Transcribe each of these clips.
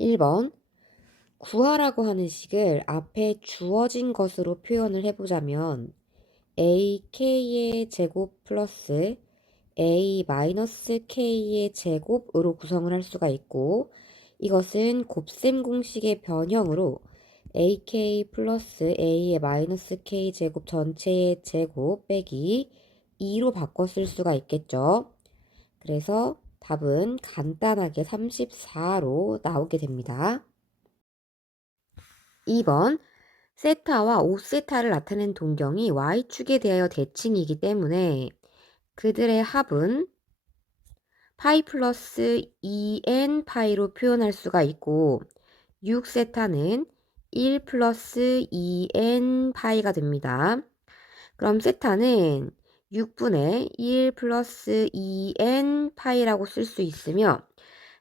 1번 구하라고 하는 식을 앞에 주어진 것으로 표현을 해보자면 ak의 제곱 플러스 a 마이너스 k의 제곱으로 구성을 할 수가 있고, 이것은 곱셈 공식의 변형으로 ak 플러스 a의 마이너스 k 제곱 전체의 제곱 빼기 2로 바꿔 쓸 수가 있겠죠. 그래서 답은 간단하게 34로 나오게 됩니다. 2번 세타와 5세타를 나타낸 동경이 y축에 대하여 대칭이기 때문에 그들의 합은 파이 플러스 2n 파이로 표현할 수가 있고, 6세타는 1 플러스 2n 파이가 됩니다. 그럼 세타는 6분의 1 플러스 2n 파이라고 쓸 수 있으며,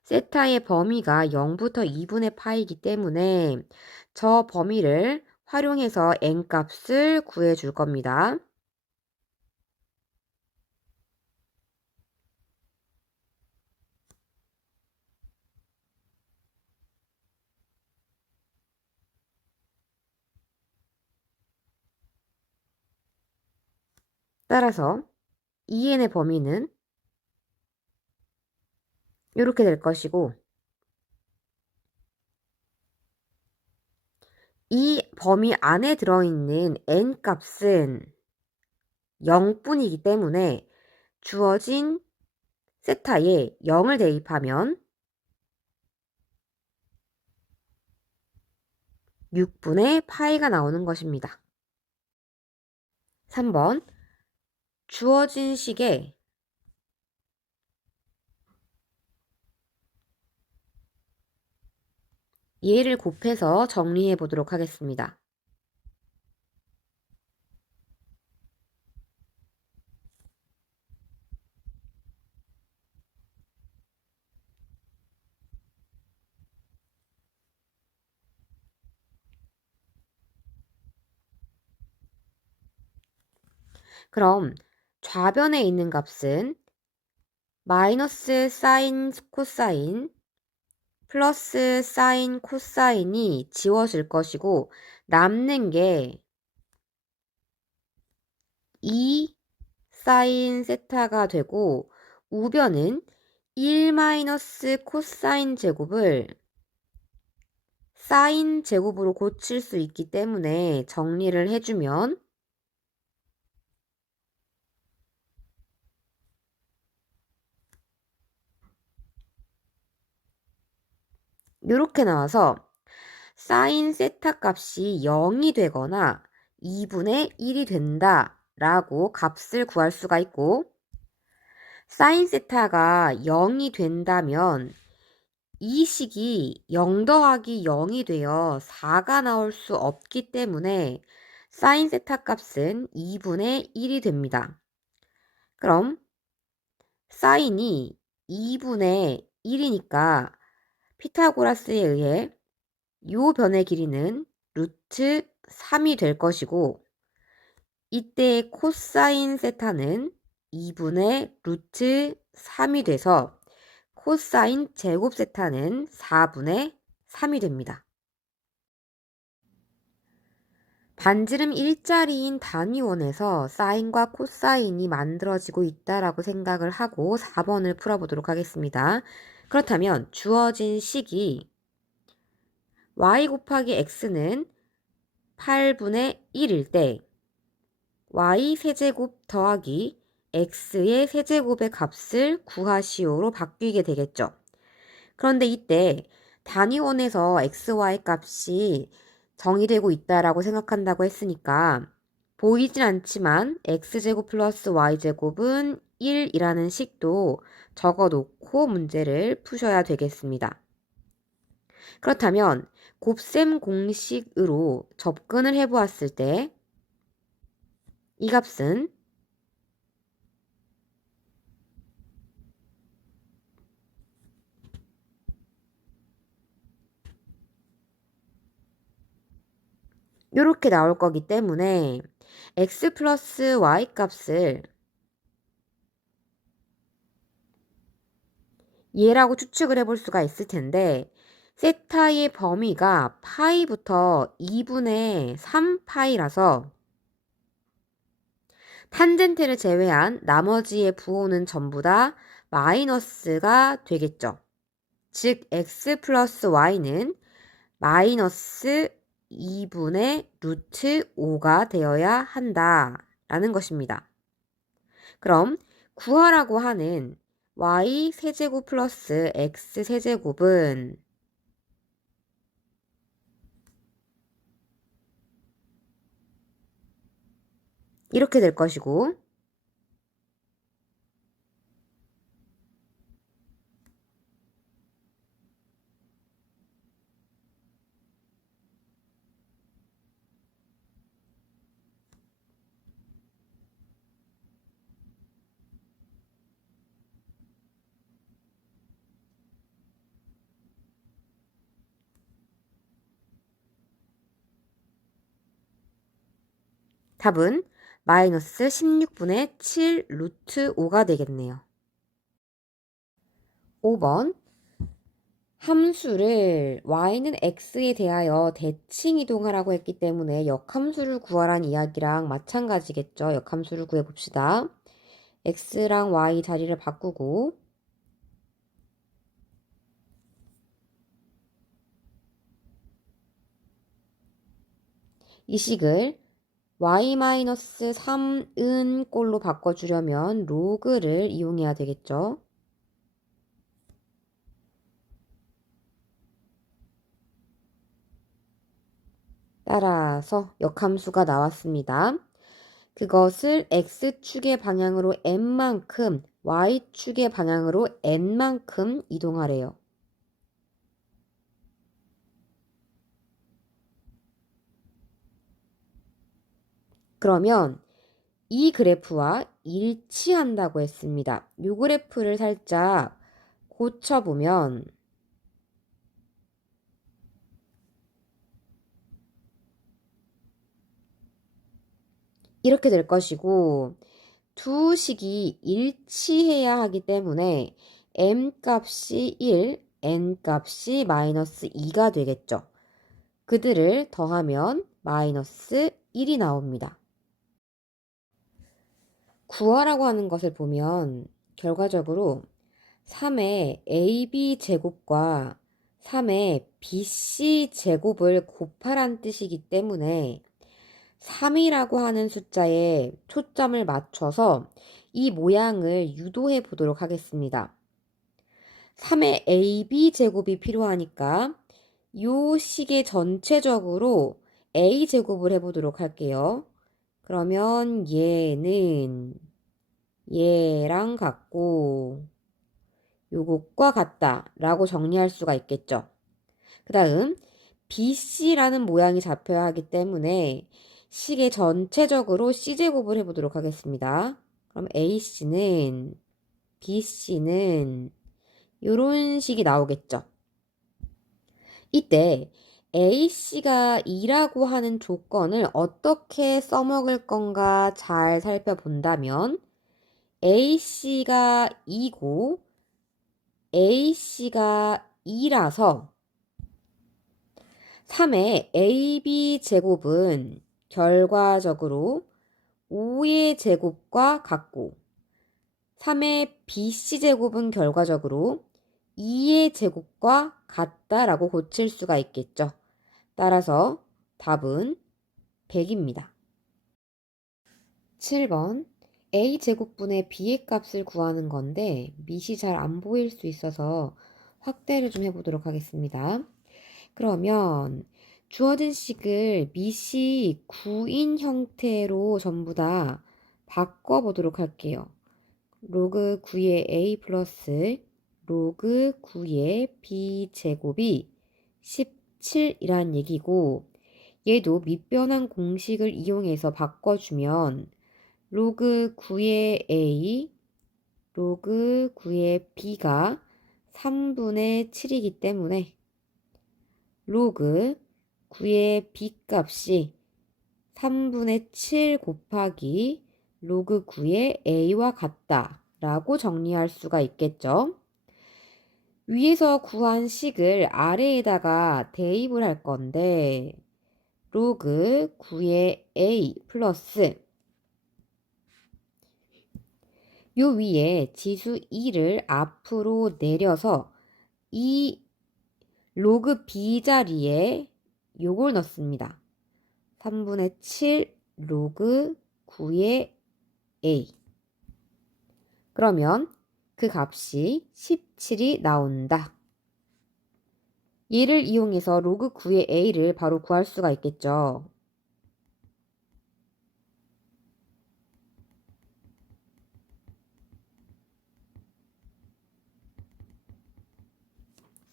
세타의 범위가 0부터 2분의 파이이기 때문에 저 범위를 활용해서 n 값을 구해줄 겁니다. 따라서 2n의 범위는 이렇게 될 것이고, 이 범위 안에 들어있는 n 값은 0뿐이기 때문에 주어진 세타에 0을 대입하면 6분의 파이가 나오는 것입니다. 3번 주어진 식에 얘를 곱해서 정리해 보도록 하겠습니다. 그럼 좌변에 있는 값은 마이너스 사인 코사인 플러스 사인 코사인이 지워질 것이고, 남는 게 2 사인 세타가 되고, 우변은 1 마이너스 코사인 제곱을 사인 제곱으로 고칠 수 있기 때문에 정리를 해주면 이렇게 나와서 사인 세타 값이 0이 되거나 2분의 1이 된다 라고 값을 구할 수가 있고, 사인 세타가 0이 된다면 이 식이 0 더하기 0이 되어 4가 나올 수 없기 때문에 사인 세타 값은 2분의 1이 됩니다. 그럼 사인이 2분의 1이니까 피타고라스에 의해 요 변의 길이는 루트 3이 될 것이고, 이때 코사인 세타는 2분의 루트 3이 돼서 코사인 제곱 세타는 4분의 3이 됩니다. 반지름 일자리인 단위원에서 사인과 코사인이 만들어지고 있다라고 생각을 하고 4번을 풀어보도록 하겠습니다. 그렇다면 주어진 식이 y 곱하기 x는 8분의 1일 때 y 세제곱 더하기 x의 세제곱의 값을 구하시오로 바뀌게 되겠죠. 그런데 이때 단위원에서 xy 값이 정의되고 있다라고 생각한다고 했으니까 보이진 않지만 x제곱 플러스 y제곱은 1이라는 식도 적어놓고 문제를 푸셔야 되겠습니다. 그렇다면 곱셈 공식으로 접근을 해보았을 때 이 값은 이렇게 나올 거기 때문에 x 플러스 y 값을 얘라고 추측을 해볼 수가 있을 텐데, 세타의 범위가 파이부터 2분의 3파이라서 탄젠트를 제외한 나머지의 부호는 전부 다 마이너스가 되겠죠. 즉 x 플러스 y는 마이너스 2분의 루트 5가 되어야 한다라는 것입니다. 그럼 구하라고 하는 y 세제곱 플러스 x 세제곱은 이렇게 될 것이고, 답은 마이너스 16분의 7 루트 5가 되겠네요. 5번 함수를 y는 x에 대하여 대칭 이동하라고 했기 때문에 역함수를 구하란 이야기랑 마찬가지겠죠. 역함수를 구해봅시다. x랑 y 자리를 바꾸고 이 식을 y-3은 꼴로 바꿔주려면 로그를 이용해야 되겠죠. 따라서 역함수가 나왔습니다. 그것을 x축의 방향으로 n만큼, y축의 방향으로 n만큼 이동하래요. 그러면 이 그래프와 일치한다고 했습니다. 이 그래프를 살짝 고쳐보면 이렇게 될 것이고, 두 식이 일치해야 하기 때문에 m 값이 1, n 값이 마이너스 2가 되겠죠. 그들을 더하면 마이너스 1이 나옵니다. 구하라고 하는 것을 보면 결과적으로 3의 ab 제곱과 3의 bc 제곱을 곱하란 뜻이기 때문에 3이라고 하는 숫자에 초점을 맞춰서 이 모양을 유도해 보도록 하겠습니다. 3의 ab 제곱이 필요하니까 이 식의 전체적으로 a 제곱을 해보도록 할게요. 그러면 얘는 얘랑 같고 요것과 같다라고 정리할 수가 있겠죠. 그 다음 BC라는 모양이 잡혀야 하기 때문에 식의 전체적으로 C제곱을 해보도록 하겠습니다. 그럼 AC는 BC는 이런 식이 나오겠죠. 이때 AC가 2라고 하는 조건을 어떻게 써먹을 건가 잘 살펴본다면 AC가 2고 AC가 2라서 3의 AB 제곱은 결과적으로 5의 제곱과 같고 3의 BC 제곱은 결과적으로 2의 제곱과 같다라고 고칠 수가 있겠죠. 따라서 답은 100입니다. 7번 A제곱분의 B의 값을 구하는 건데 밑이 잘 안 보일 수 있어서 확대를 좀 해보도록 하겠습니다. 그러면 주어진 식을 밑이 9인 형태로 전부 다 바꿔보도록 할게요. 로그 9의 A 플러스 로그 9의 B 제곱이 17이란 얘기고 얘도 밑변환 공식을 이용해서 바꿔주면 로그 9의 A 로그 9의 B가 3분의 7이기 때문에 로그 9의 b 값이 3분의 7 곱하기 로그 9의 a와 같다 라고 정리할 수가 있겠죠. 위에서 구한 식을 아래에다가 대입을 할 건데 로그 9의 a 플러스 요 위에 지수 2를 앞으로 내려서 이 로그 b 자리에 요걸 넣습니다. 3분의 7 로그 9의 a. 그러면 그 값이 17이 나온다. 얘를 이용해서 로그 9의 a를 바로 구할 수가 있겠죠.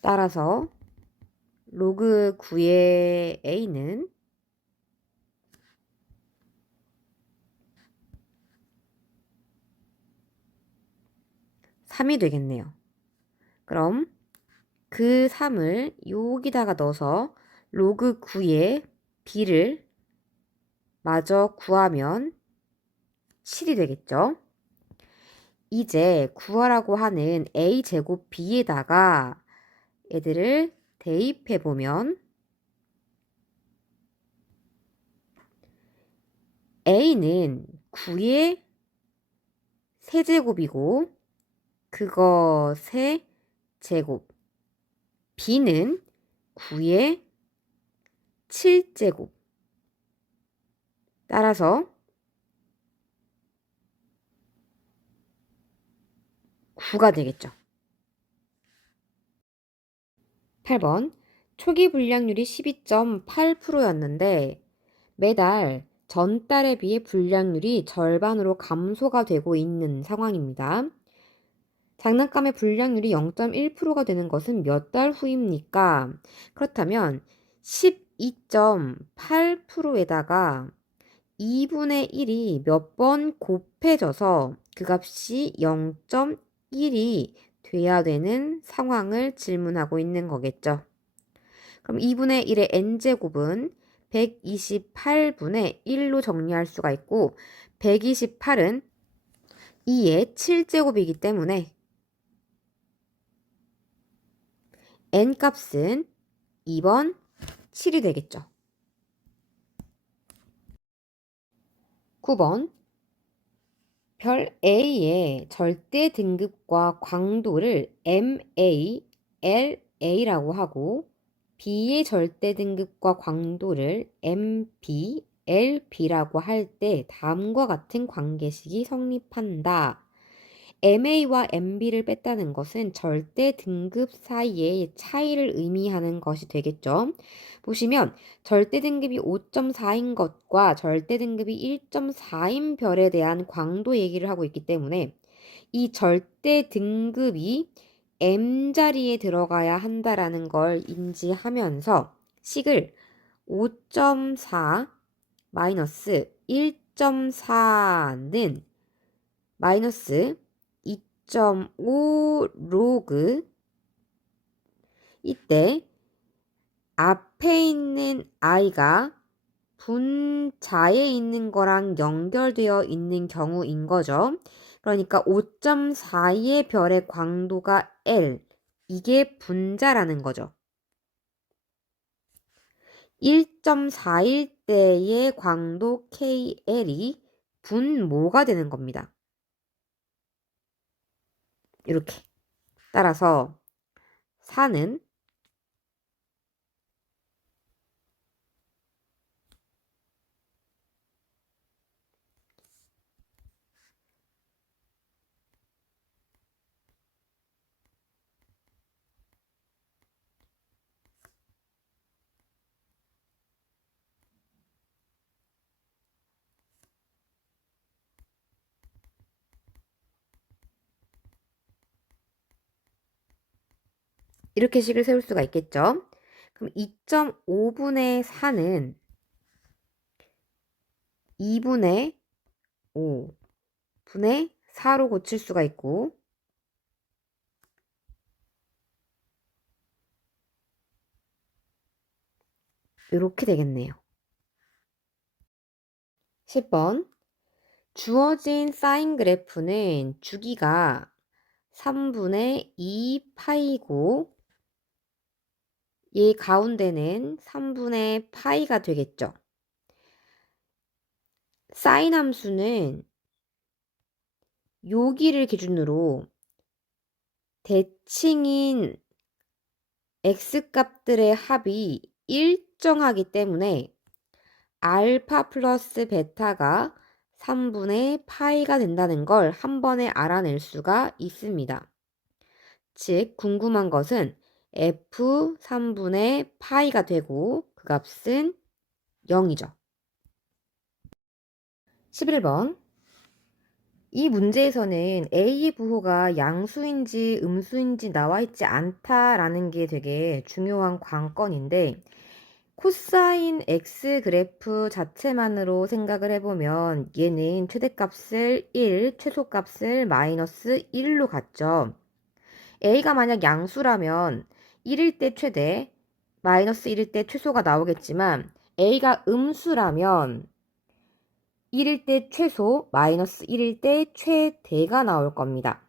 따라서 로그 9의 a는 3이 되겠네요. 그럼 그 3을 여기다가 넣어서 로그 9의 b를 마저 구하면 7이 되겠죠. 이제 구하라고 하는 a제곱 b에다가 얘들을 대입해보면 a는 9의 세제곱이고 그것의 제곱, b는 9의 7제곱. 따라서 9가 되겠죠. 8번 초기 불량률이 12.8%였는데 매달 전달에 비해 불량률이 절반으로 감소가 되고 있는 상황입니다. 장난감의 불량률이 0.1%가 되는 것은 몇 달 후입니까? 그렇다면 12.8%에다가 2분의 1이 몇 번 곱해져서 그 값이 0.1이 돼야 되는 상황을 질문하고 있는 거겠죠. 그럼 2분의 1의 n제곱은 128분의 1로 정리할 수가 있고 128은 2의 7제곱이기 때문에 n값은 2번 7이 되겠죠. 9번 별 A의 절대 등급과 광도를 MA, LA라고 하고 B의 절대 등급과 광도를 MB, LB라고 할 때 다음과 같은 관계식이 성립한다. MA와 MB를 뺐다는 것은 절대 등급 사이의 차이를 의미하는 것이 되겠죠. 보시면 절대 등급이 5.4인 것과 절대 등급이 1.4인 별에 대한 광도 얘기를 하고 있기 때문에 이 절대 등급이 M자리에 들어가야 한다라는 걸 인지하면서 식을 5.4 마이너스 1.4는 마이너스 2.5 로그 이때 앞에 있는 i가 분자에 있는 거랑 연결되어 있는 경우인 거죠. 그러니까 5.4의 별의 광도가 L 이게 분자라는 거죠. 1.4일 때의 광도 KL이 분모가 되는 겁니다. 이렇게. 따라서 4는 이렇게 식을 세울 수가 있겠죠. 그럼 2.5분의 4는 2분의 5분의 4로 고칠 수가 있고 이렇게 되겠네요. 10번 주어진 사인 그래프는 주기가 3분의 2 파이고 얘 가운데는 3분의 파이가 되겠죠. 사인 함수는 여기를 기준으로 대칭인 x값들의 합이 일정하기 때문에 알파 플러스 베타가 3분의 파이가 된다는 걸 한 번에 알아낼 수가 있습니다. 즉 궁금한 것은 f 3분의 파이가 되고 그 값은 0이죠. 11번 이 문제에서는 A의 부호가 양수인지 음수인지 나와 있지 않다라는 게 되게 중요한 관건인데 코사인 x 그래프 자체만으로 생각을 해보면 얘는 최대값을 1, 최소값을 마이너스 1로 갔죠. A가 만약 양수라면 1일 때 최대, 마이너스 1일 때 최소가 나오겠지만 A가 음수라면 1일 때 최소, 마이너스 1일 때 최대가 나올 겁니다.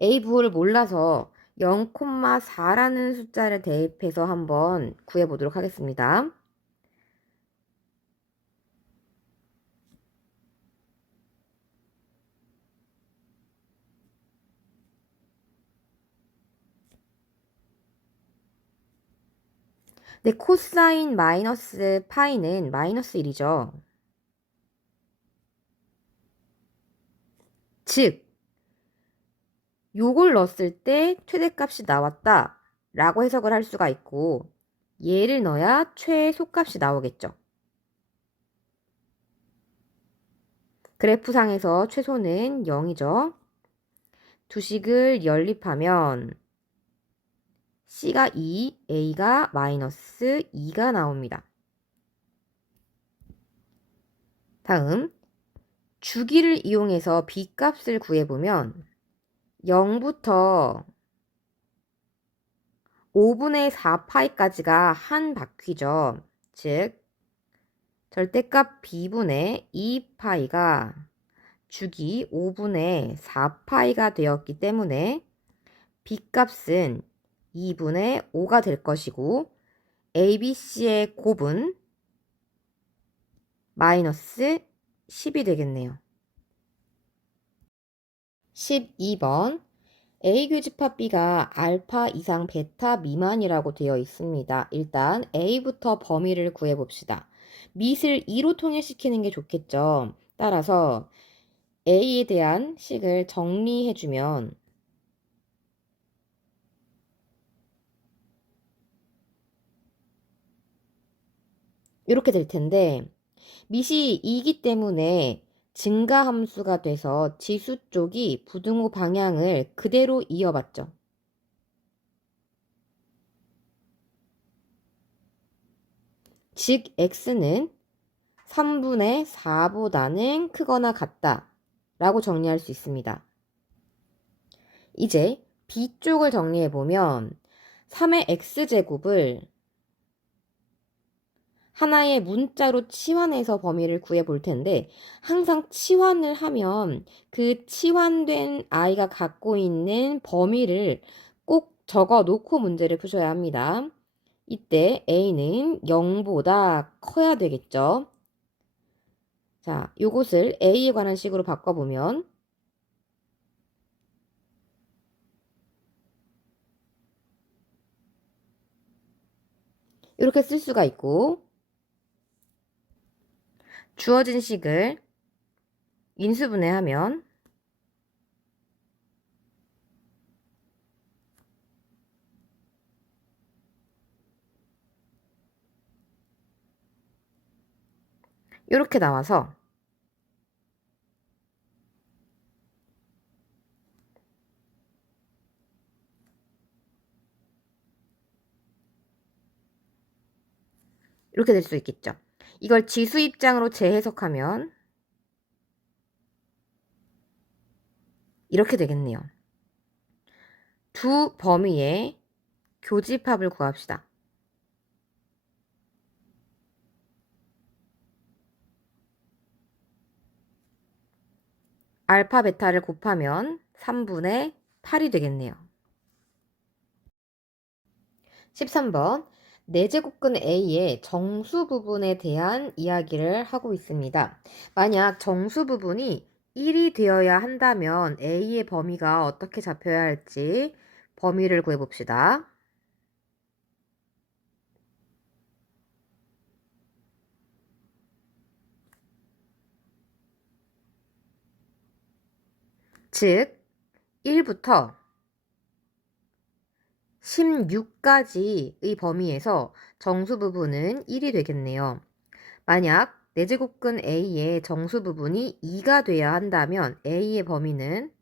A 부호를 몰라서 0,4라는 숫자를 대입해서 한번 구해보도록 하겠습니다. 네, 코사인 마이너스 파이는 마이너스 1이죠. 즉, 요걸 넣었을 때 최대값이 나왔다 라고 해석을 할 수가 있고 얘를 넣어야 최소값이 나오겠죠. 그래프상에서 최소는 0이죠. 두 식을 연립하면 C가 2, A가 마이너스 2가 나옵니다. 다음 주기를 이용해서 B값을 구해보면 0부터 5분의 4파이까지가 한 바퀴죠. 즉 절대값 B분의 2파이가 주기 5분의 4파이가 되었기 때문에 B값은 2분의 5가 될 것이고 ABC의 곱은 마이너스 10이 되겠네요. 12번 A 교집합 B가 알파 이상 베타 미만이라고 되어 있습니다. 일단 A부터 범위를 구해봅시다. 밑을 2로 통일시키는 게 좋겠죠. 따라서 A에 대한 식을 정리해주면 이렇게 될 텐데 밑이 2이기 때문에 증가함수가 돼서 지수 쪽이 부등호 방향을 그대로 이어봤죠. 즉 x는 3분의 4보다는 크거나 같다 라고 정리할 수 있습니다. 이제 B쪽을 정리해보면 3의 x제곱을 하나의 문자로 치환해서 범위를 구해볼 텐데 항상 치환을 하면 그 치환된 아이가 갖고 있는 범위를 꼭 적어 놓고 문제를 푸셔야 합니다. 이때 A는 0보다 커야 되겠죠. 자, 요것을 A에 관한 식으로 바꿔보면 이렇게 쓸 수가 있고 주어진 식을 인수분해하면 이렇게 나와서 이렇게 될 수 있겠죠. 이걸 지수 입장으로 재해석하면 이렇게 되겠네요. 두 범위의 교집합을 구합시다. 알파 베타를 곱하면 3분의 8이 되겠네요. 13번. 내제곱근 A의 정수 부분에 대한 이야기를 하고 있습니다. 만약 정수 부분이 1이 되어야 한다면 A의 범위가 어떻게 잡혀야 할지 범위를 구해봅시다. 즉 1부터 16까지의 범위에서 정수 부분은 1이 되겠네요. 만약 내제곱근 A의 정수 부분이 2가 돼야 한다면 A의 범위는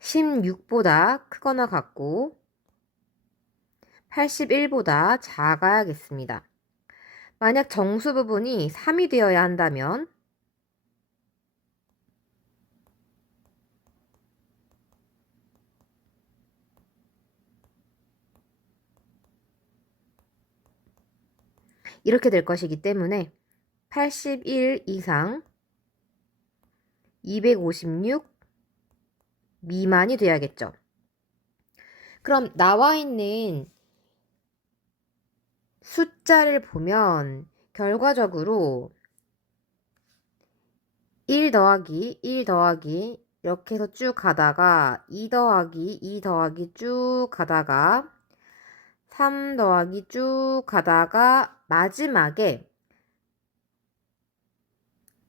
16보다 크거나 같고 81보다 작아야겠습니다. 만약 정수 부분이 3이 되어야 한다면 이렇게 될 것이기 때문에 81 이상 256 미만이 돼야겠죠. 그럼 나와 있는 숫자를 보면 결과적으로 1 더하기 1 더하기 이렇게 해서 쭉 가다가 2 더하기 2 더하기 쭉 가다가 3 더하기 쭉 가다가 마지막에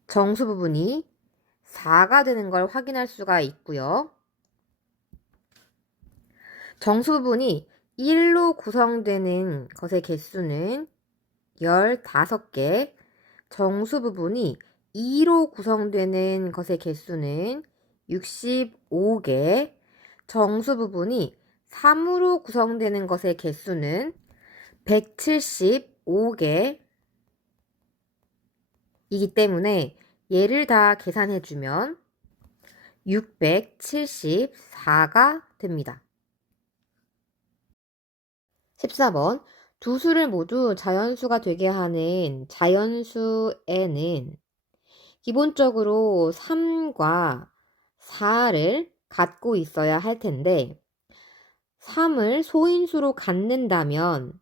정수 부분이 4가 되는 걸 확인할 수가 있고요. 정수 부분이 1로 구성되는 것의 개수는 15개, 정수 부분이 2로 구성되는 것의 개수는 65개, 정수 부분이 3으로 구성되는 것의 개수는 175개 이기 때문에 얘를 다 계산해주면 674가 됩니다. 14번. 두 수를 모두 자연수가 되게 하는 자연수에는 기본적으로 3과 4를 갖고 있어야 할 텐데 3을 소인수로 갖는다면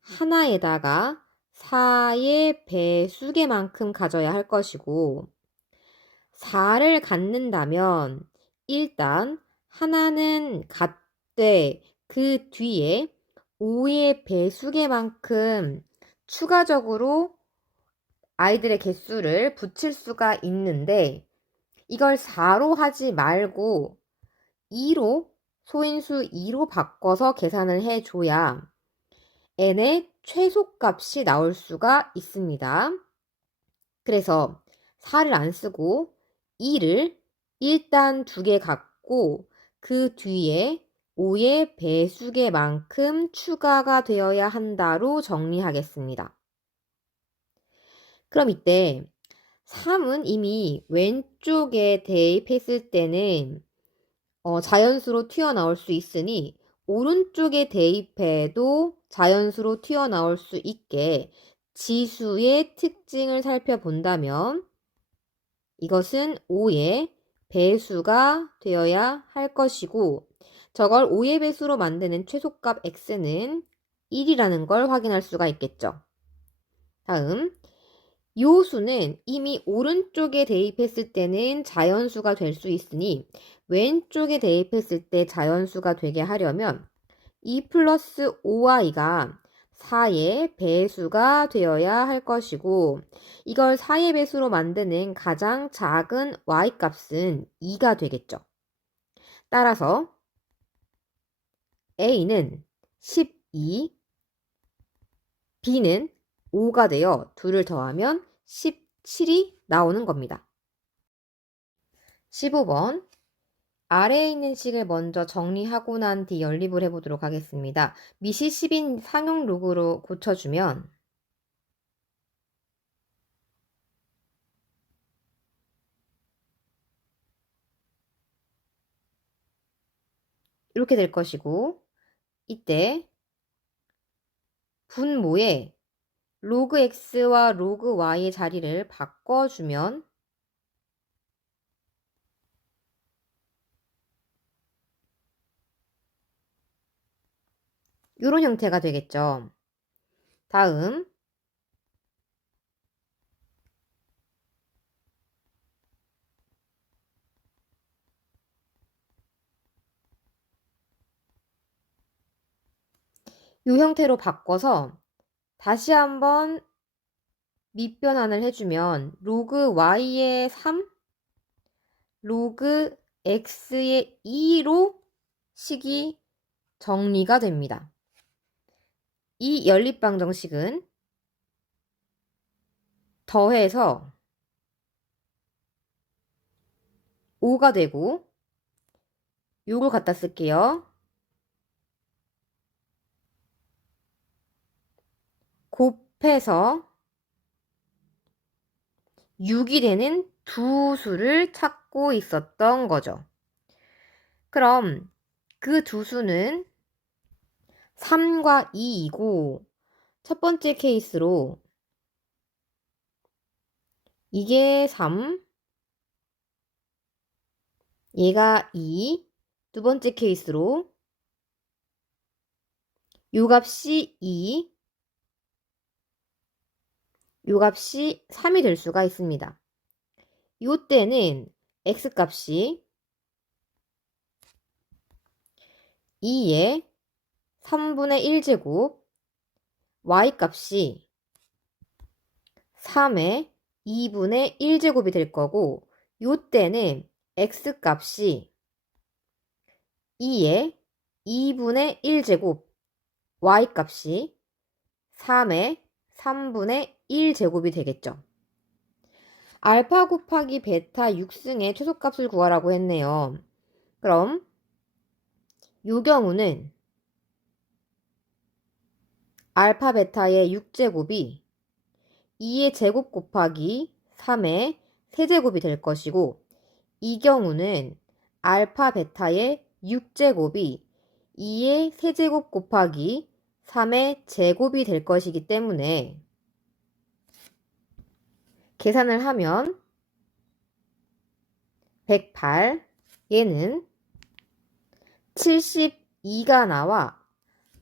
하나에다가 4의 배수개만큼 가져야 할 것이고 4를 갖는다면 일단 하나는 갖되 그 뒤에 5의 배수개만큼 추가적으로 아이들의 개수를 붙일 수가 있는데 이걸 4로 하지 말고 2로 소인수 2로 바꿔서 계산을 해줘야 n의 최소값이 나올 수가 있습니다. 그래서 4를 안 쓰고 2를 일단 2개 갖고 그 뒤에 5의 배수개만큼 추가가 되어야 한다로 정리하겠습니다. 그럼 이때 3은 이미 왼쪽에 대입했을 때는 자연수로 튀어나올 수 있으니 오른쪽에 대입해도 자연수로 튀어나올 수 있게 지수의 특징을 살펴본다면 이것은 5의 배수가 되어야 할 것이고 저걸 5의 배수로 만드는 최소값 x는 1이라는 걸 확인할 수가 있겠죠. 다음 요 수는 이미 오른쪽에 대입했을 때는 자연수가 될 수 있으니 왼쪽에 대입했을 때 자연수가 되게 하려면 2 플러스 5y가 4의 배수가 되어야 할 것이고 이걸 4의 배수로 만드는 가장 작은 y값은 2가 되겠죠. 따라서 a는 12, b는 5가 되어 둘을 더하면 17이 나오는 겁니다. 15번. 아래에 있는 식을 먼저 정리하고 난 뒤 연립을 해보도록 하겠습니다. 미시 10인 상용 룩으로 고쳐주면 이렇게 될 것이고 이때 분모에 로그 x와 로그 y의 자리를 바꿔주면 이런 형태가 되겠죠. 다음 이 형태로 바꿔서 다시 한번 밑변환을 해주면 로그 y의 3, 로그 x의 2로 식이 정리가 됩니다. 이 연립방정식은 더해서 5가 되고 요걸 갖다 쓸게요. 곱해서 6이 되는 두 수를 찾고 있었던 거죠. 그럼 그 두 수는 3과 2이고 첫 번째 케이스로 이게 3, 얘가 2, 두 번째 케이스로 요 값이 2, 요 값이 3이 될 수가 있습니다. 요 때는 x값이 2의 3분의 1제곱, y값이 3의 2분의 1제곱이 될 거고 요 때는 x값이 2의 2분의 1제곱, y값이 3의 3분의 1제곱이 되겠죠. 알파 곱하기 베타 6승의 최소값을 구하라고 했네요. 그럼 이 경우는 알파 베타의 6제곱이 2의 제곱 곱하기 3의 세제곱이 될 것이고 이 경우는 알파 베타의 6제곱이 2의 세제곱 곱하기 3의 제곱이 될 것이기 때문에 계산을 하면 108, 얘는 72가 나와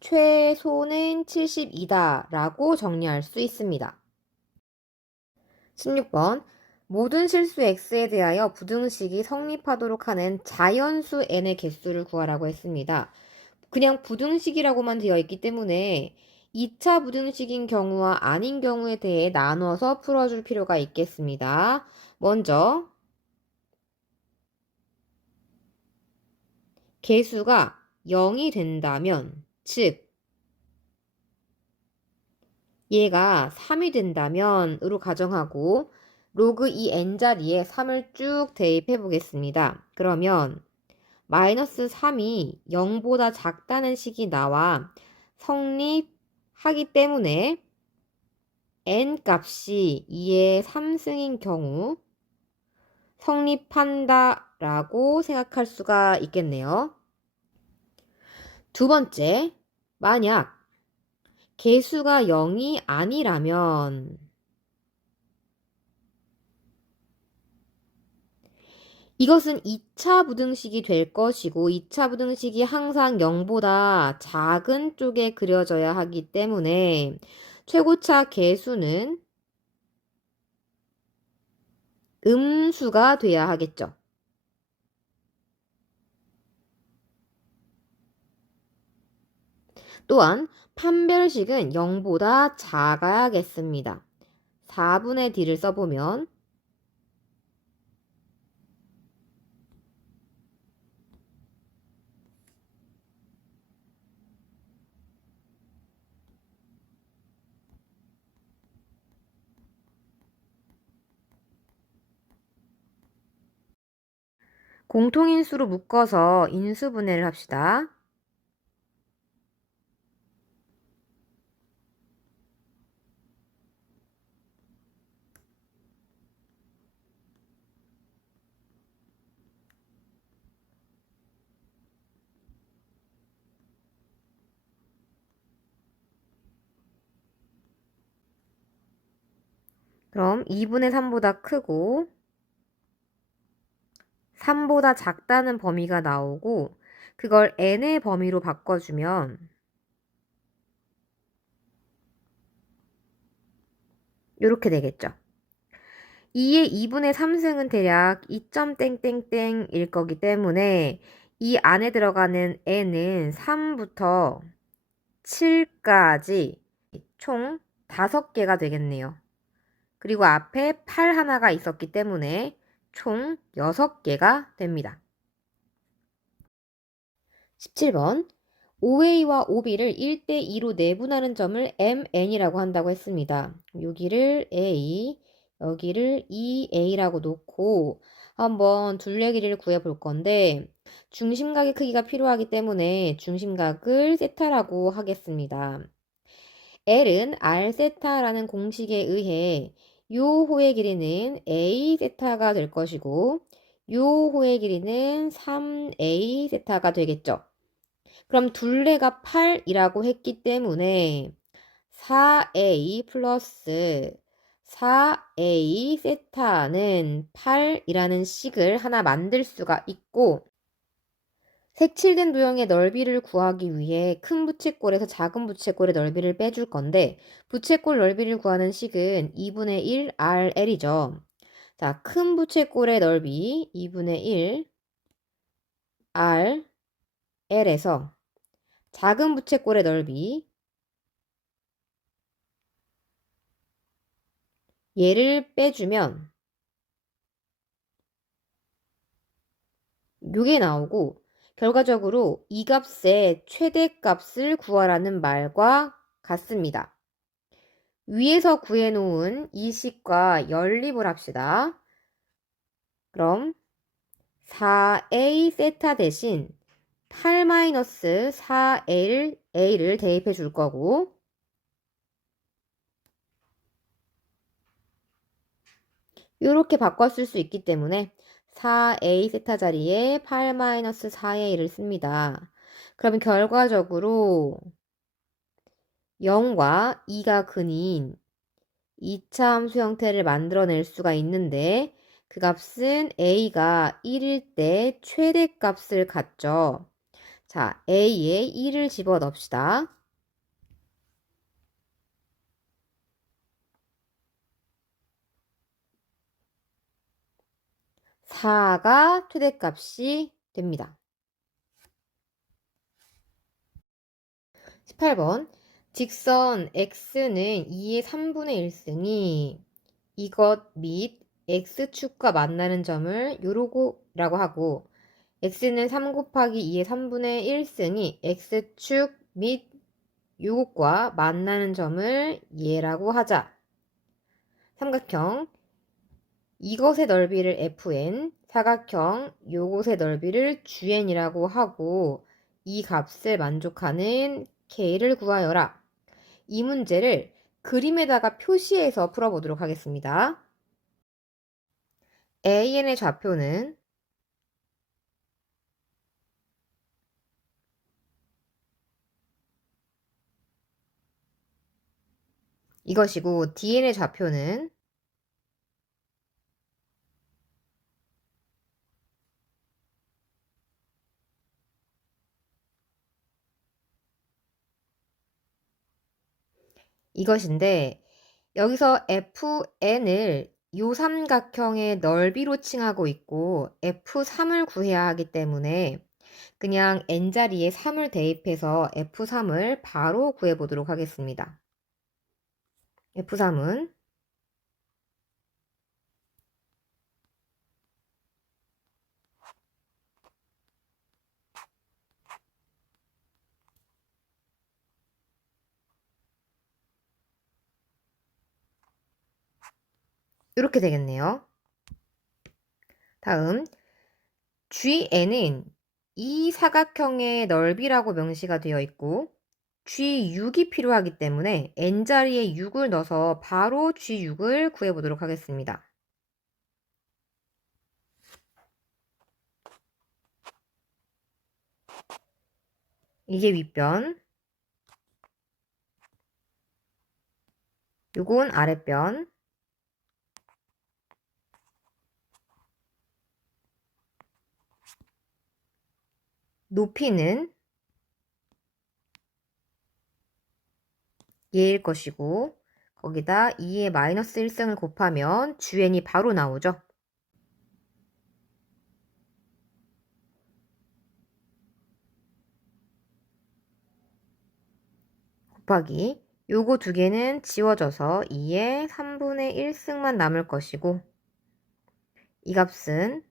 최소는 72다 라고 정리할 수 있습니다. 16번 모든 실수 x에 대하여 부등식이 성립하도록 하는 자연수 n의 개수를 구하라고 했습니다. 그냥 부등식이라고만 되어 있기 때문에 2차 부등식인 경우와 아닌 경우에 대해 나눠서 풀어줄 필요가 있겠습니다. 먼저 개수가 0이 된다면, 즉 얘가 3이 된다면 으로 가정하고 로그 이 n자리에 3을 쭉 대입해 보겠습니다. 그러면 마이너스 3이 0보다 작다는 식이 나와 성립하기 때문에 n 값이 2의 3승인 경우 성립한다 라고 생각할 수가 있겠네요. 두 번째, 만약 개수가 0이 아니라면 이것은 2차 부등식이 될 것이고 2차 부등식이 항상 0보다 작은 쪽에 그려져야 하기 때문에 최고차 개수는 음수가 돼야 하겠죠. 또한 판별식은 0보다 작아야겠습니다. 4분의 d를 써보면 공통인수로 묶어서 인수분해를 합시다. 그럼 2분의 3보다 크고 3보다 작다는 범위가 나오고 그걸 n의 범위로 바꿔주면 이렇게 되겠죠. 2의 2분의 3승은 대략 2.땡땡땡일 거기 때문에 이 안에 들어가는 n은 3부터 7까지 총 5개가 되겠네요. 그리고 앞에 8 하나가 있었기 때문에 총 6개가 됩니다. 17번 5a와 5b를 1대2로 내분하는 점을 mn이라고 한다고 했습니다. 여기를 a, 여기를 2a라고 놓고 한번 둘레 길이를 구해볼 건데 중심각의 크기가 필요하기 때문에 중심각을 세타라고 하겠습니다. L은 R 세타라는 공식에 의해 요 호의 길이는 A 세타가 될 것이고 요 호의 길이는 3A 세타가 되겠죠. 그럼 둘레가 8이라고 했기 때문에 4A 플러스 4A 세타는 8이라는 식을 하나 만들 수가 있고 색칠된 도형의 넓이를 구하기 위해 큰 부채꼴에서 작은 부채꼴의 넓이를 빼줄 건데 부채꼴 넓이를 구하는 식은 2분의 1 RL이죠. 자, 큰 부채꼴의 넓이 2분의 1 RL에서 작은 부채꼴의 넓이 얘를 빼주면 요게 나오고 결과적으로 이 값의 최대값을 구하라는 말과 같습니다. 위에서 구해놓은 이 식과 연립을 합시다. 그럼 4a 세타 대신 8-4a를 대입해 줄 거고 이렇게 바꿔 쓸 수 있기 때문에 4a 세타 자리에 8-4a를 씁니다. 그러면 결과적으로 0과 2가 근인 2차 함수 형태를 만들어낼 수가 있는데 그 값은 a가 1일 때 최대값을 갖죠. 자, a에 1을 집어넣읍시다. 4가 최대값이 됩니다. 18번 직선 x는 2의 3분의 1승이 이것 및 x축과 만나는 점을 요로고라고 하고 x는 3 곱하기 2의 3분의 1승이 x축 및 요것과 만나는 점을 얘라고 하자. 삼각형 이것의 넓이를 fn, 사각형 요것의 넓이를 gn이라고 하고 이 값을 만족하는 k를 구하여라. 이 문제를 그림에다가 표시해서 풀어보도록 하겠습니다. AN의 좌표는 이것이고 DN의 좌표는 이것인데 여기서 FN을 요 삼각형의 넓이로 칭하고 있고 F3을 구해야 하기 때문에 그냥 n자리에 3을 대입해서 F3을 바로 구해보도록 하겠습니다. F3은 이렇게 되겠네요. 다음 GN은 이 사각형의 넓이라고 명시가 되어 있고 G6이 필요하기 때문에 n자리에 6을 넣어서 바로 G6을 구해보도록 하겠습니다. 이게 윗변, 요건 아랫변, 높이는 얘일 것이고 거기다 2의 마이너스 1승을 곱하면 주n이 바로 나오죠. 곱하기 요거 두 개는 지워져서 2의 3분의 1승만 남을 것이고 이 값은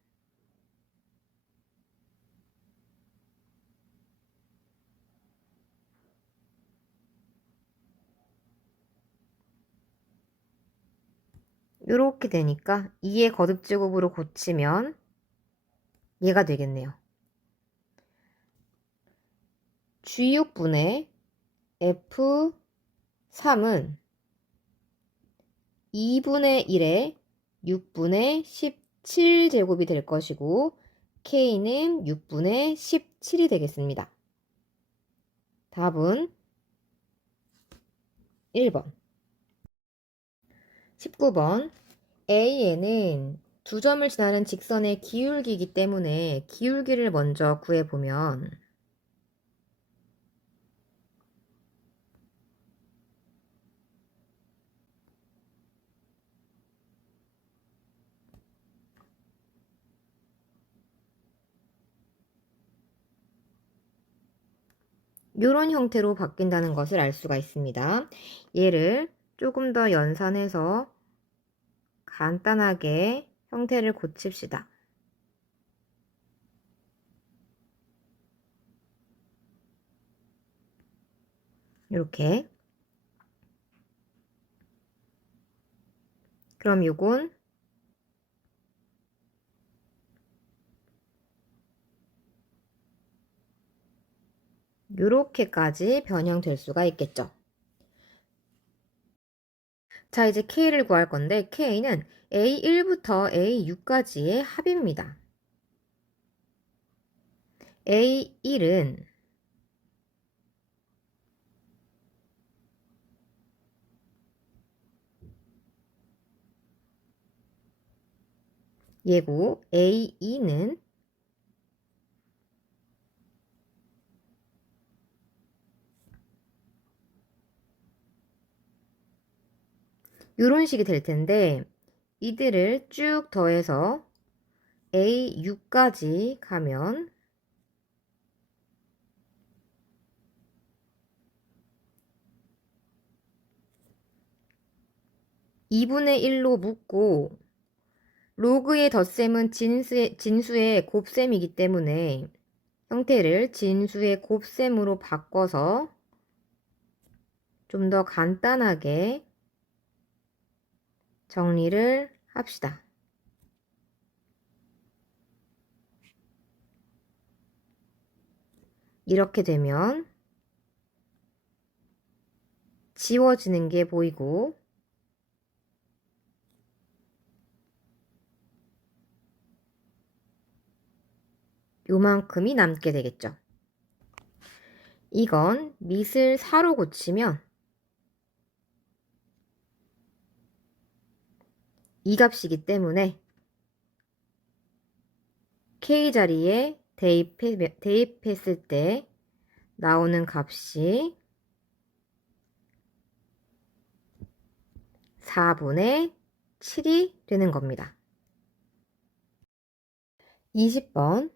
이렇게 되니까 2의 거듭제곱으로 고치면 얘가 되겠네요. G6분의 F3은 2분의 1에 6분의 17제곱이 될 것이고 K는 6분의 17이 되겠습니다. 답은 1번. 19번 A에는 두 점을 지나는 직선의 기울기이기 때문에 기울기를 먼저 구해보면 이런 형태로 바뀐다는 것을 알 수가 있습니다. 얘를 조금 더 연산해서 간단하게 형태를 고칩시다. 이렇게. 그럼 이건 이렇게까지 변형될 수가 있겠죠. 자, 이제 K를 구할 건데 K는 A1부터 A6까지의 합입니다. A1은 얘고 A2는 이런 식이 될 텐데 이들을 쭉 더해서 A6까지 가면 2분의 1로 묶고 로그의 덧셈은 진수의 곱셈이기 때문에 형태를 진수의 곱셈으로 바꿔서 좀 더 간단하게 정리를 합시다. 이렇게 되면 지워지는 게 보이고 요만큼이 남게 되겠죠. 이건 밑을 4로 고치면 이 값이기 때문에 K 자리에 대입했을 때 나오는 값이 4분의 7이 되는 겁니다. 20번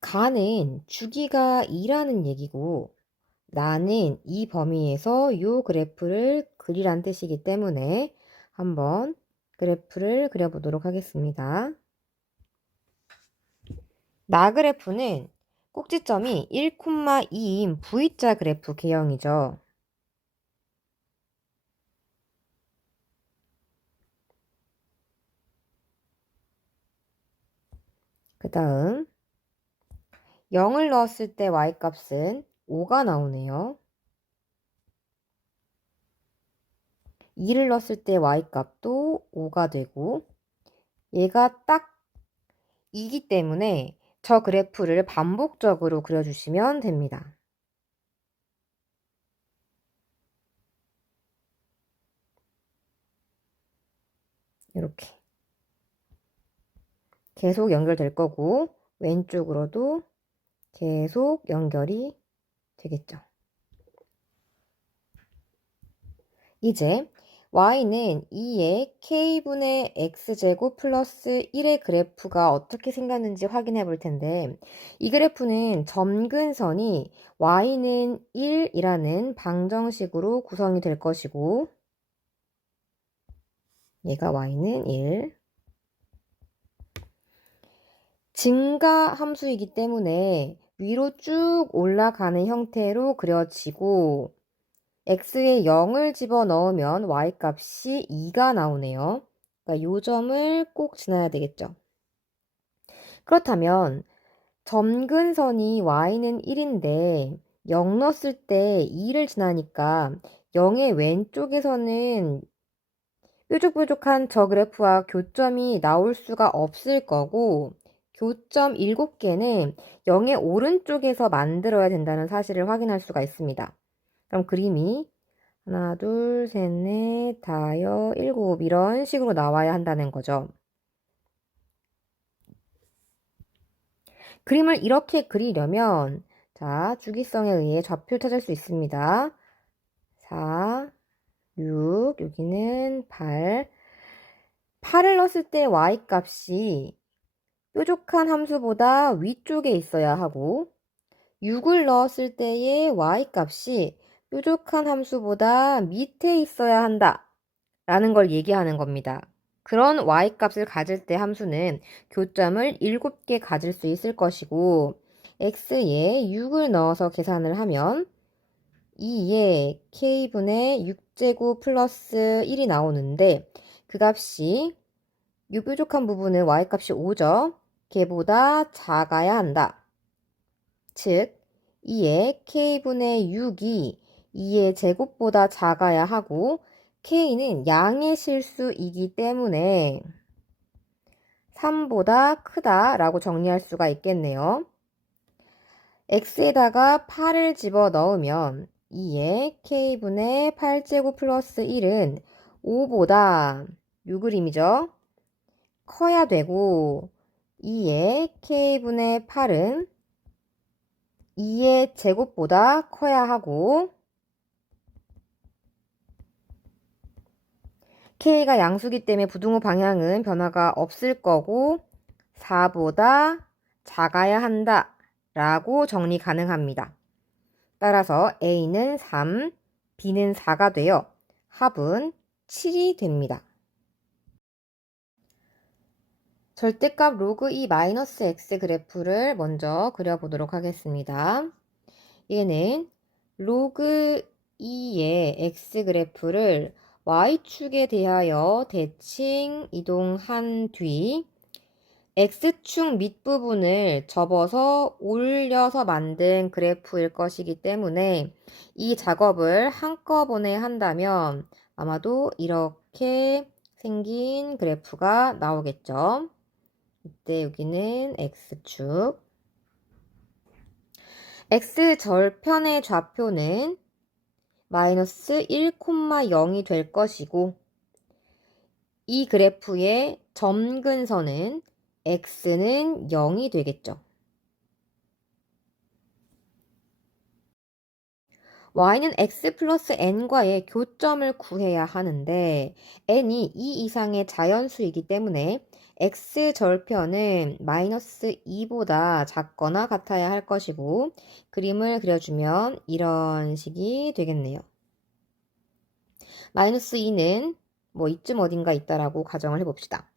가는 주기가 2라는 얘기고 나는 이 범위에서 요 그래프를 그리란 뜻이기 때문에 한번 그래프를 그려보도록 하겠습니다. 나 그래프는 꼭지점이 1,2인 V자 그래프 개형이죠. 그 다음 0을 넣었을 때 y값은 5가 나오네요. 2를 넣었을 때 y값도 5가 되고 얘가 딱 2기 때문에 저 그래프를 반복적으로 그려주시면 됩니다. 이렇게 계속 연결될 거고 왼쪽으로도 계속 연결이 되겠죠. 이제 y는 2의 k분의 x제곱 플러스 1의 그래프가 어떻게 생겼는지 확인해 볼 텐데, 이 그래프는 점근선이 y는 1이라는 방정식으로 구성이 될 것이고, 얘가 y는 1. 증가 함수이기 때문에 위로 쭉 올라가는 형태로 그려지고, x에 0을 집어넣으면 y값이 2가 나오네요. 그러니까 이 점을 꼭 지나야 되겠죠. 그렇다면 점근선이 y는 1인데 0 넣었을 때 2를 지나니까 0의 왼쪽에서는 뾰족뾰족한 저 그래프와 교점이 나올 수가 없을 거고, 교점 7개는 0의 오른쪽에서 만들어야 된다는 사실을 확인할 수가 있습니다. 그럼 그림이 하나, 둘, 셋, 넷, 다섯, 일곱 이런 식으로 나와야 한다는 거죠. 그림을 이렇게 그리려면 자, 주기성에 의해 좌표 찾을 수 있습니다. 4, 6, 여기는 8. 8을 넣었을 때 y값이 뾰족한 함수보다 위쪽에 있어야 하고 6을 넣었을 때의 y값이 뾰족한 함수보다 밑에 있어야 한다 라는 걸 얘기하는 겁니다. 그런 y값을 가질 때 함수는 교점을 7개 가질 수 있을 것이고 x에 6을 넣어서 계산을 하면 2에 k분의 6제곱 플러스 1이 나오는데 그 값이 이 뾰족한 부분은 y값이 5죠. 걔보다 작아야 한다. 즉 2의 k분의 6이 2의 제곱보다 작아야 하고 k는 양의 실수이기 때문에 3보다 크다라고 정리할 수가 있겠네요. x에다가 8을 집어넣으면 2의 k분의 8제곱 플러스 1은 5보다 요 그림이죠. 커야 되고 2의 k분의 8은 2의 제곱보다 커야 하고 k가 양수기 때문에 부등호 방향은 변화가 없을 거고 4보다 작아야 한다 라고 정리 가능합니다. 따라서 a는 3, b는 4가 되어 합은 7이 됩니다. 절대값 로그 2 마이너스 x 그래프를 먼저 그려보도록 하겠습니다. 얘는 로그 2의 x 그래프를 y축에 대하여 대칭 이동한 뒤 x축 밑부분을 접어서 올려서 만든 그래프일 것이기 때문에 이 작업을 한꺼번에 한다면 아마도 이렇게 생긴 그래프가 나오겠죠. 이때 여기는 x축. x절편의 좌표는 마이너스 1,0이 될 것이고 이 그래프의 점근선은 x는 0이 되겠죠. y는 x 플러스 n과의 교점을 구해야 하는데 n이 2 이상의 자연수이기 때문에 x절편은 마이너스 2보다 작거나 같아야 할 것이고 그림을 그려주면 이런 식이 되겠네요. 마이너스 2는 뭐 이쯤 어딘가 있다라고 가정을 해봅시다.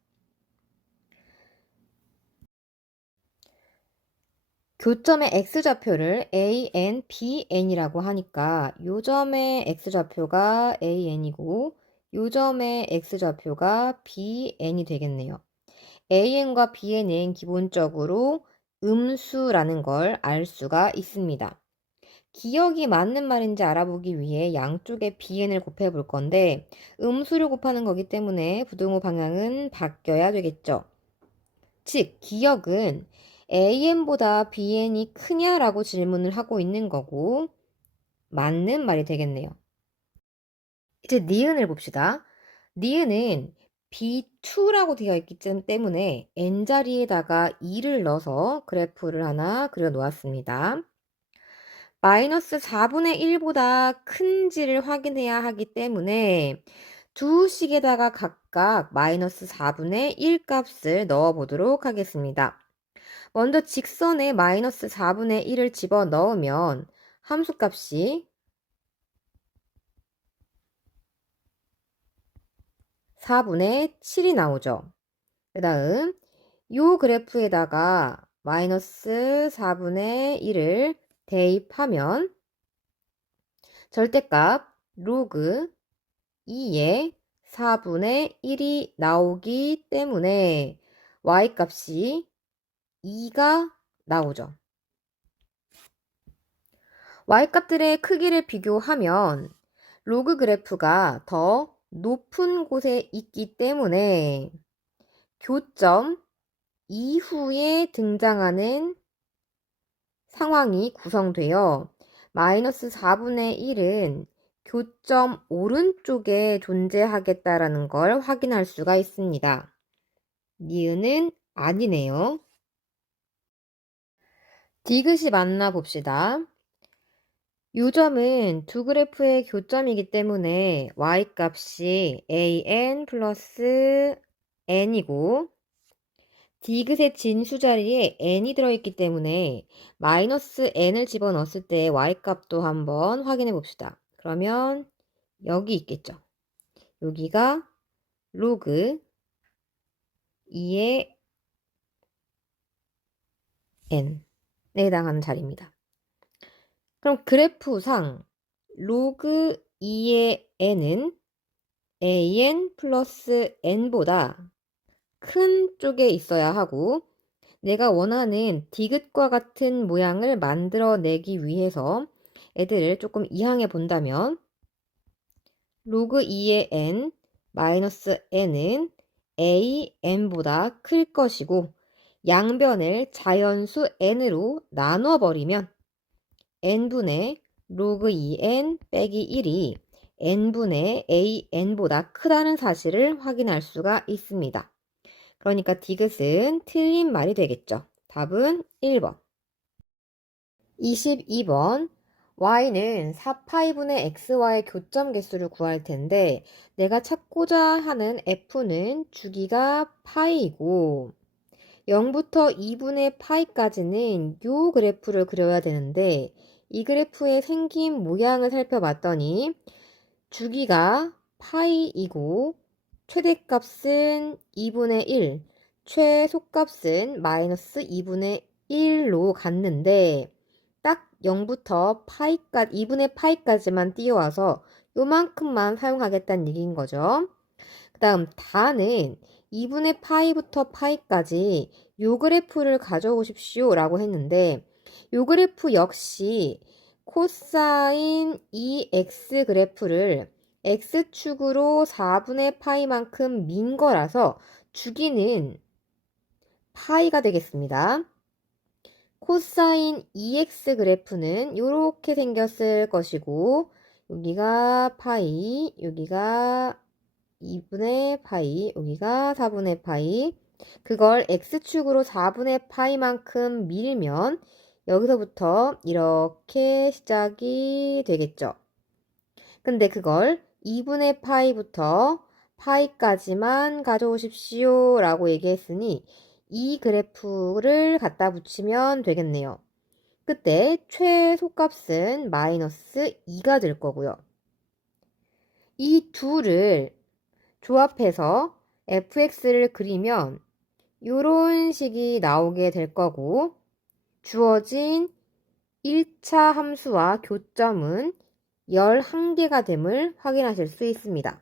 교점의 x좌표를 an, bn이라고 하니까 요 점의 x좌표가 an이고 요 점의 x좌표가 bn이 되겠네요. an과 bn은 기본적으로 음수라는 걸 알 수가 있습니다. 기억이 맞는 말인지 알아보기 위해 양쪽에 bn을 곱해 볼 건데 음수를 곱하는 거기 때문에 부등호 방향은 바뀌어야 되겠죠. 즉, 기억은 an보다 bn이 크냐라고 질문을 하고 있는 거고 맞는 말이 되겠네요. 이제 니은을 봅시다. 니은은 B2라고 되어 있기 때문에 n자리에다가 2를 넣어서 그래프를 하나 그려 놓았습니다. 마이너스 4분의 1보다 큰지를 확인해야 하기 때문에 두 식에다가 각각 마이너스 4분의 1 값을 넣어 보도록 하겠습니다. 먼저 직선에 마이너스 4분의 1을 집어 넣으면 함수값이 4분의 7이 나오죠. 그 다음 요 그래프에다가 마이너스 4분의 1을 대입하면 절대값 로그 2의 4분의 1이 나오기 때문에 y값이 2가 나오죠. y값들의 크기를 비교하면 로그 그래프가 더 높은 곳에 있기 때문에 교점 이후에 등장하는 상황이 구성되어 마이너스 4분의 1은 교점 오른쪽에 존재하겠다라는 걸 확인할 수가 있습니다. 니은은 아니네요. 디귿이 맞나 봅시다. 요 점은 두 그래프의 교점이기 때문에 y값이 an 플러스 n이고 디귿의 진수 자리에 n이 들어있기 때문에 마이너스 n을 집어넣었을 때 y값도 한번 확인해 봅시다. 그러면 여기 있겠죠. 여기가 로그 2의 n에 해당하는 자리입니다. 그럼 그래프상 로그 2의 n은 an 플러스 n보다 큰 쪽에 있어야 하고 내가 원하는 디귿과 같은 모양을 만들어내기 위해서 애들을 조금 이항해 본다면 로그 2의 n 마이너스 n은 a, n보다 클 것이고 양변을 자연수 n으로 나눠버리면 n분의 로그 2n 빼기 1이 n분의 a, n보다 크다는 사실을 확인할 수가 있습니다. 그러니까 디귿은 틀린 말이 되겠죠. 답은 1번. 22번. y는 4파이분의 x와의 교점 개수를 구할 텐데 내가 찾고자 하는 f는 주기가 파이고 0부터 2분의 파이까지는 요 그래프를 그려야 되는데 이 그래프의 생긴 모양을 살펴봤더니 주기가 파이이고 최대값은 2분의 1, 최소값은 마이너스 2분의 1로 갔는데 딱 0부터 파이까지 2분의 파이까지만 띄워와서 요만큼만 사용하겠다는 얘기인 거죠. 그 다음 다는 2분의 파이부터 파이까지 요 그래프를 가져오십시오 라고 했는데 요 그래프 역시 코사인 2x 그래프를 x축으로 4분의 파이만큼 민 거라서 주기는 파이가 되겠습니다. 코사인 2x 그래프는 이렇게 생겼을 것이고 여기가 파이, 여기가 2분의 파이, 여기가 4분의 파이. 그걸 x축으로 4분의 파이만큼 밀면 여기서부터 이렇게 시작이 되겠죠. 근데 그걸 2분의 파이부터 파이까지만 가져오십시오 라고 얘기했으니 이 그래프를 갖다 붙이면 되겠네요. 그때 최소값은 마이너스 2가 될 거고요. 이 둘을 조합해서 fx를 그리면 이런 식이 나오게 될 거고 주어진 1차 함수와 교점은 11개가 됨을 확인하실 수 있습니다.